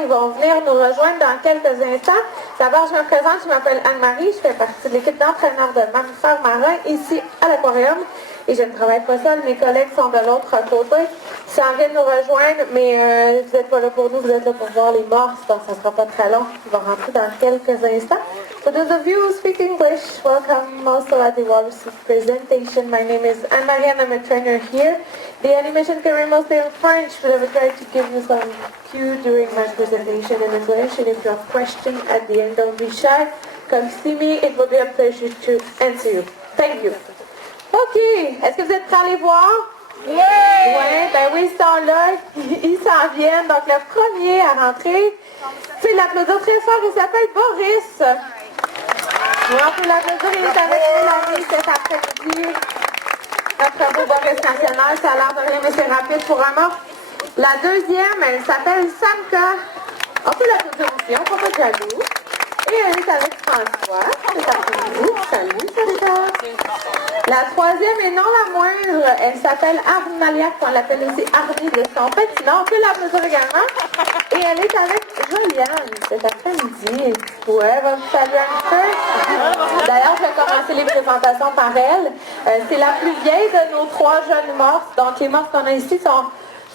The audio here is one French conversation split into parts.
Ils vont venir nous rejoindre dans quelques instants. D'abord, je me présente, je m'appelle Anne-Marie, je fais partie de l'équipe d'entraîneurs de mammifères marins ici à l'aquarium. Et je ne travaille pas seule, mes collègues sont de l'autre côté. Ils s'en viennent nous rejoindre, mais vous n'êtes pas là pour nous, vous êtes là pour voir les morses, donc ça ne sera pas très long. Ils vont rentrer dans quelques instants. For those of you who speak English, welcome also at the Walrus presentation. My name is Anne-Marie and I'm a trainer here. The animation can be mostly in French, but I will try to give you some cue during my presentation in English. And if you have questions at the end, don't be shy. Come see me, it will be a pleasure to answer you. Thank you. OK, est-ce que vous êtes prêts à les voir? Oui! Ouais, ben oui, ils sont là, ils s'en viennent. Donc le premier à rentrer, c'est l'applaudir très fort, il s'appelle Boris. On peut l'applaudir, il est avec Mélanie cet après-midi. Notre beau Boris national, ça a l'air de rien, mais c'est rapide pour un mort. La deuxième, elle s'appelle Samka. On peut l'applaudir aussi, on ne peut pas de jaloux. Et elle est avec François cet après-midi. Salut, Samka. La troisième et non la moindre, elle s'appelle Arnalia, qu'on l'appelle aussi Arnie de son petit nom. On peut l'applaudir également. Et elle est avec Joliane cet après-midi. Ouais, elle va vous saluer un peu. D'ailleurs, je vais commencer les présentations par elle. C'est la plus vieille de nos trois jeunes morses. Donc, les morses qu'on a ici sont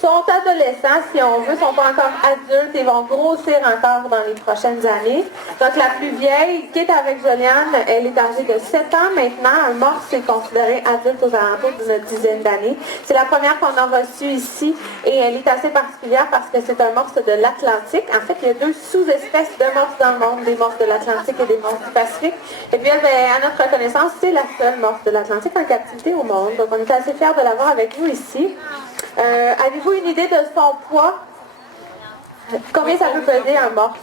adolescents, si on veut, sont pas encore adultes et vont grossir encore dans les prochaines années. Donc la plus vieille, qui est avec Joliane, elle est âgée de 7 ans maintenant. Un morse est considéré adulte aux alentours d'une dizaine d'années. C'est la première qu'on a reçue ici et elle est assez particulière parce que c'est un morse de l'Atlantique. En fait, il y a deux sous-espèces de morses dans le monde, des morses de l'Atlantique et des morses du Pacifique. Et puis, à notre connaissance, c'est la seule morse de l'Atlantique en captivité au monde. Donc on est assez fiers de l'avoir avec nous ici. Avez-vous une idée de son poids? Combien ça peut peser un morse?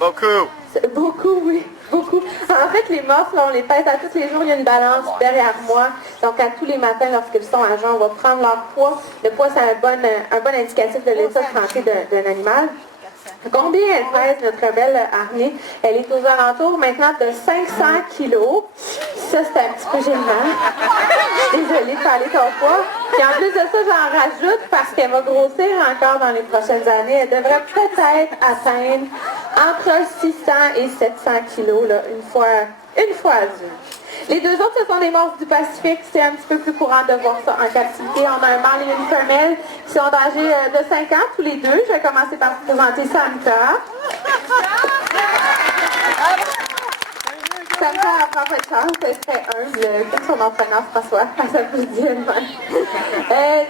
Beaucoup. Beaucoup, oui. Beaucoup. En fait, les morses, là, on les pèse à tous les jours. Il y a une balance derrière moi. Donc, à tous les matins, lorsqu'ils sont à jeun, on va prendre leur poids. Le poids, c'est un bon indicatif de l'état de santé d'un animal. Combien elle pèse, notre belle Arnie? Elle est aux alentours maintenant de 500 kilos. Ça, c'est un petit peu gênant. Désolée de parler ton poids. Puis en plus de ça, j'en rajoute parce qu'elle va grossir encore dans les prochaines années. Elle devrait peut-être atteindre entre 600 et 700 kilos là, une fois adulte. Les deux autres, ce sont des morses du Pacifique. C'est un petit peu plus courant de voir ça en captivité. On a un mâle et une femelle qui sont âgés de 5 ans, tous les deux. Je vais commencer par vous présenter Samka. Samka apprend pas de chance, elle serait humble, comme son entraîneur François, ça peut se dire.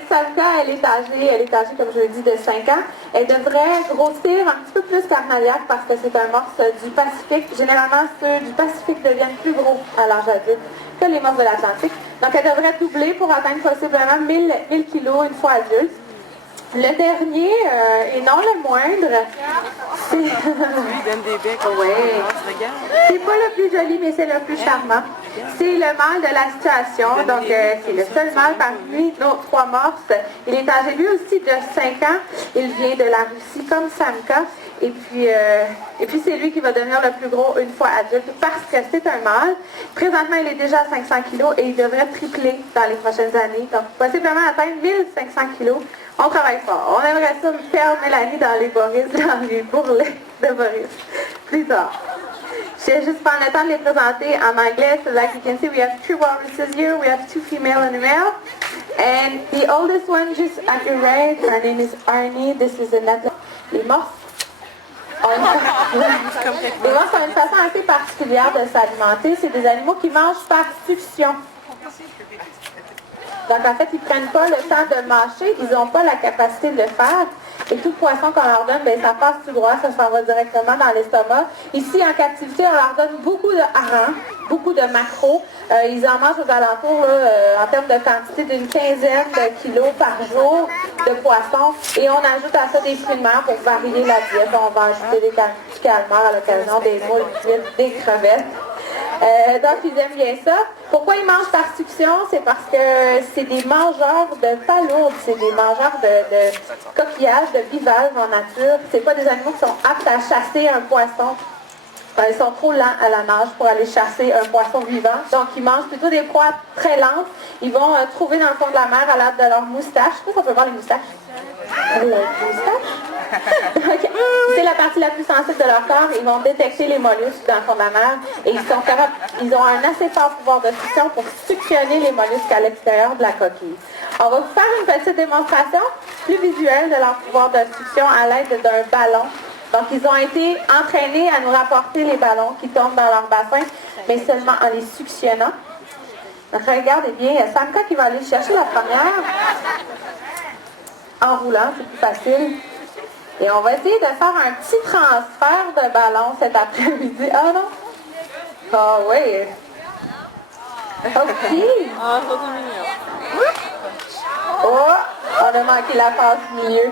Samka, elle est âgée, comme je l'ai dit, de 5 ans. Elle devrait grossir un petit peu plus qu'Arnaliac parce que c'est un morse du Pacifique. Généralement, ceux du Pacifique deviennent plus gros à l'âge adulte que les morses de l'Atlantique. Donc, elle devrait doubler pour atteindre possiblement 1000 kilos une fois adulte. Le dernier, et non le moindre, c'est... C'est pas le plus joli, mais c'est le plus charmant. C'est le mâle de la situation. Donc, c'est le seul mâle parmi nos trois morses. Il est âgé lui aussi de 5 ans. Il vient de la Russie, comme Samka. Et puis c'est lui qui va devenir le plus gros une fois adulte parce que c'est un mâle. Présentement, il est déjà à 500 kilos et il devrait tripler dans les prochaines années. Donc, possiblement atteindre 1500 kilos. On travaille fort. On aimerait ça faire Mélanie dans les bourrelets de Boris plus tard. Je vais juste prendre le temps de les présenter en anglais. So like you can see, we have 2 walruses here. We have 2 female and a male. And the oldest one just at your right, her name is Arnie. This is another. Les morses. Les morses ont une façon assez particulière de s'alimenter. C'est des animaux qui mangent par succion. Donc, en fait, ils ne prennent pas le temps de mâcher, ils n'ont pas la capacité de le faire. Et tout poisson qu'on leur donne, bien, ça passe tout droit, ça s'en va directement dans l'estomac. Ici, en captivité, on leur donne beaucoup de harengs, beaucoup de maquereaux. Ils en mangent aux alentours, en termes de quantité, d'une quinzaine de kilos par jour de poisson. Et on ajoute à ça des fruits de mer pour varier la diète. On va ajouter des calmars à l'occasion, des moules, des crevettes. Donc, ils aiment bien ça. Pourquoi ils mangent par succion? C'est parce que c'est des mangeurs de palourdes, c'est des mangeurs de coquillages, de bivalves en nature. C'est pas des animaux qui sont aptes à chasser un poisson. Ils sont trop lents à la nage pour aller chasser un poisson vivant. Donc, ils mangent plutôt des proies très lentes. Ils vont trouver dans le fond de la mer à l'aide de leurs moustaches. Est-ce qu'on peut voir les moustaches? Les moustaches? Donc, c'est la partie la plus sensible de leur corps. Ils vont détecter les mollusques dans le fond de la mer et ils ont un assez fort pouvoir de succion pour suctionner les mollusques à l'extérieur de la coquille. On va vous faire une petite démonstration plus visuelle de leur pouvoir de succion à l'aide d'un ballon. Donc, ils ont été entraînés à nous rapporter les ballons qui tombent dans leur bassin, mais seulement en les suctionnant. Donc, regardez bien, il y a Samka qui va aller chercher la première. En roulant, c'est plus facile. Et on va essayer de faire un petit transfert de ballon cet après-midi. Ah non? Ah oui. OK. Oh, on a manqué la passe du milieu.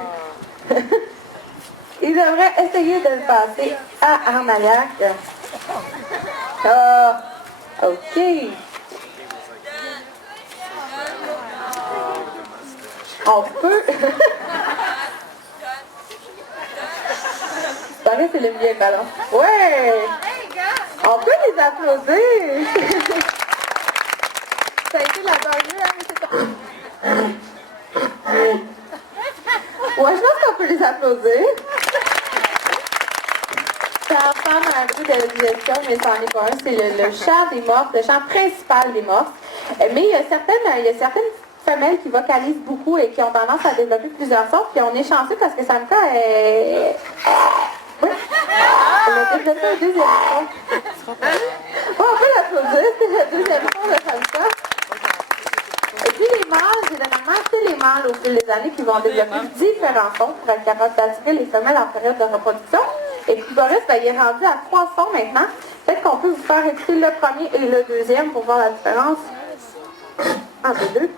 Il devrait essayer de le passer à Armagnac. Ah, OK. On peut. C'est le mieux ballon. Ouais! On peut les applaudir! Ça a été la dernière, mais c'est ouais, je pense qu'on peut les applaudir. Ça ressemble à un peu de digestion, mais ça n'en est pas un. C'est le chant des morses, le chant principal des morses. Mais il y a certaines femelles qui vocalisent beaucoup et qui ont tendance à développer plusieurs sons. Puis on est chanceux parce que Samka est... Oui. Elle a développé un deuxième son. Bon, on peut l'applaudir, c'est le deuxième son de Samka. Et puis les mâles, généralement, c'est les mâles au fil des années qui vont développer différents sons pour être capables d'attirer les femelles en période de reproduction. Et puis Boris, il est rendu à 3 sons maintenant. Peut-être qu'on peut vous faire écouter le premier et le deuxième pour voir la différence entre les deux.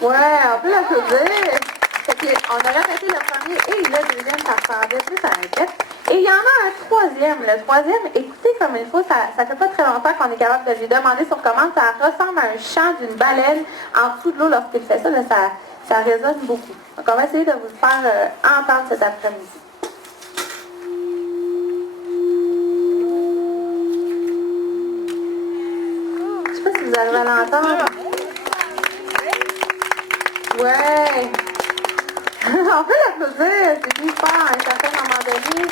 Ouais, on peut l'applaudir. On aurait fait le premier et le deuxième, ça ressemblait plus à un test. Et il y en a un troisième. Le troisième, écoutez comme il faut, ça fait pas très longtemps qu'on est capable de lui demander sur commande. Ça ressemble à un chant d'une baleine en dessous de l'eau lorsqu'il fait ça. Là, ça résonne beaucoup. Donc, on va essayer de vous le faire entendre cet après-midi. Je sais pas si vous arrivez à l'entendre. Ouais! On peut l'applaudir, c'est plus fort à un certain moment donné.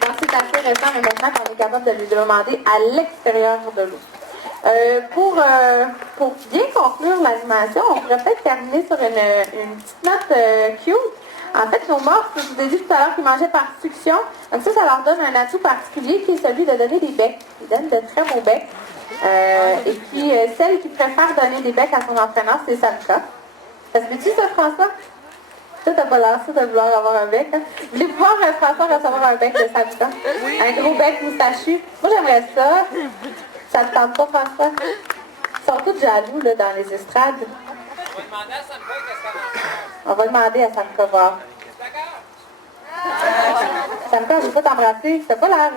Donc c'est assez récent, mais maintenant qu'on est capable de lui demander à l'extérieur de l'eau. Pour bien conclure l'animation, on pourrait peut-être terminer sur une petite note cute. En fait, nos morses, je vous ai dit tout à l'heure qu'ils mangeaient par succion. Donc ça leur donne un atout particulier qui est celui de donner des becs. Ils donnent de très beaux becs. Et puis, celle qui préfère donner des becs à son entraîneur, c'est Samka. Ça se fait-tu, ça, François? Toi, t'as pas l'air ça de vouloir avoir un bec, hein? Voulez-vous voir François recevoir un bec de Samka? Oui. Un gros bec moustachu? Moi, j'aimerais ça. Ça te tente pas, François? Ils sont tous jaloux, là, dans les estrades. On va demander à Samka voir. Samka, je veux pas t'embrasser. T'as pas l'air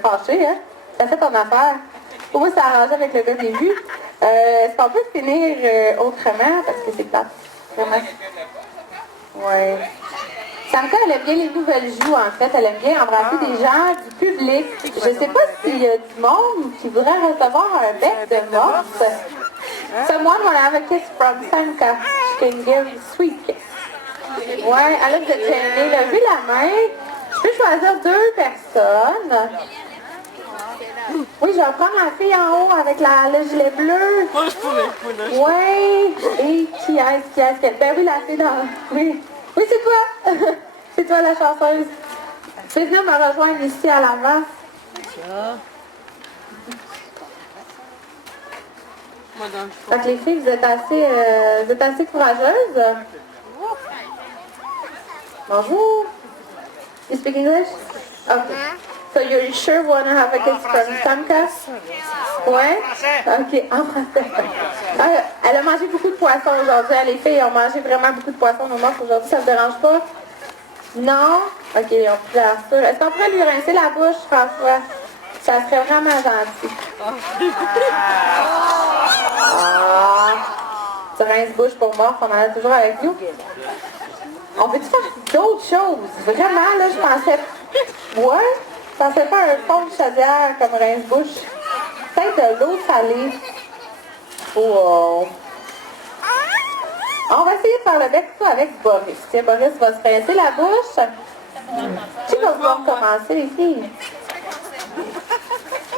fâché, hein? T'as fait ton affaire. Pour moi, c'est arrangé avec le gars des vues. Est-ce qu'on peut finir autrement? Parce que c'est plate. Vraiment. Ouais. Samka, elle aime bien les nouvelles joues, en fait. Elle aime bien embrasser des gens, du public. Je ne sais pas s'il y a du monde qui voudrait recevoir un bec de morse. Someone will have a kiss from Samka. She can give a sweet kiss. Ouais, elle a de gêner. Levez la main. Je peux choisir 2 personnes. Oui, je vais prendre la fille en haut avec le gilet bleu. Moi, je pourrais. Oui. Et qui est-ce? Ben oui, la fille dans... Oui. Oui, c'est toi. C'est toi la chanteuse. Tu peux venir me rejoindre ici à l'avant. Donc les filles, vous êtes assez courageuses. Bonjour. You speak English? Okay. So you're sure you want to have a kiss from Samka? Ouais? OK, en français. Elle a mangé beaucoup de poissons aujourd'hui. Les filles ont mangé vraiment beaucoup de poissons au morse aujourd'hui. Ça ne te dérange pas? Non? OK, on peut faire ça. Est-ce qu'on pourrait lui rincer la bouche, François? Ça serait vraiment gentil. Ah! Tu rinces bouche pour morse, on en a toujours avec nous. On peut-tu faire d'autres choses? Vraiment, là, je pensais... Ouais? Je pensais pas un fond de chaudière comme rince-bouche. Peut-être de l'eau salée. Wow! On va essayer de faire le bec avec Boris. Tiens, Boris va se pincer la bouche. Qui va vouloir commencer, les filles?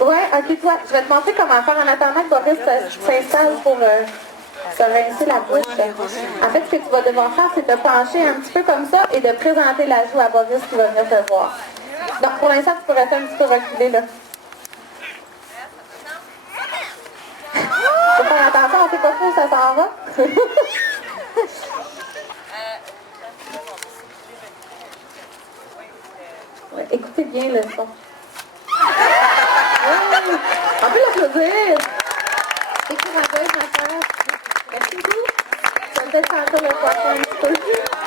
Ouais, ok, toi, je vais te montrer comment faire en attendant que Boris s'installe pour se rincer la bouche. En fait, ce que tu vas devoir faire, c'est te pencher un petit peu comme ça et de présenter la joue à Boris qui va venir te voir. Donc, pour l'instant, tu peux rester un petit peu reculé, là. Faut faire attention, on ne sait pas trop où ça s'en va. Ouais, écoutez bien le son. Ouais, on peut l'applaudir. C'est courageuse, ma soeur. Merci beaucoup. Je vais peut-être sentir le poisson un petit peu.